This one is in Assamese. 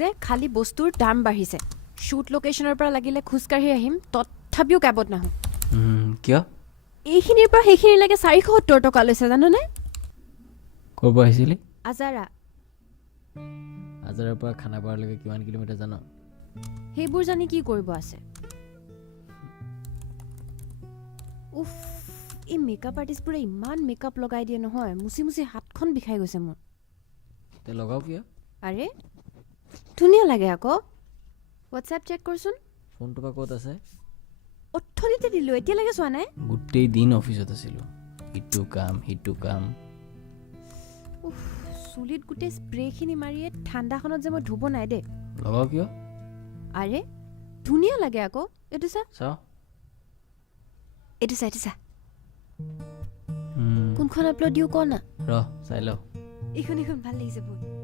যে খালি বস্তুৰ দাম বাঢ়িছে শ্বুট লোকেশ্যনৰ পৰা লাগিলে খোজকাঢ়ি আহিম তথাপিও কেবত নাহোঁ কিয় এইখিনিৰ পৰা সেইখিনিলৈকে 470 টকা লৈছে জাননে ক'ৰ পৰা আহিছিলি আজাৰা আজাৰাৰ পৰা খানাপাৰালৈকে কিমান কিলোমিটাৰ জান সেইবোৰ জানি কি কৰিব আছে উফ এই মেকআপ আৰ্টিষ্টবোৰে ইমান মেকআপ লগাই দিয়ে নহয় মুচি মুচি হাতখন বিষাই গৈছে মোৰ তে লগাও কিয় আৰে ধুনীয়া লাগে আকৌ হোৱাটছএপ চেক কৰচোন ফোনটো বা ক'ত আছে অথনিতে দিলোঁ এতিয়ালৈকে চোৱা নাই গোটেই দিন অফিচত আছিলোঁ সিটো কাম উফ চুলিত গোটেই স্প্ৰেখিনি মাৰিয়ে ঠাণ্ডাখনত যে মই ধুব নাই দেই লগাও কিয় আৰে ধুনীয়া লাগে আকৌ এইটো চা চাওঁ এইটো চা কোনখন আপলোড দিওঁ ক না ৰ চাই লওঁ এইখন ভাল লাগিছে বহুত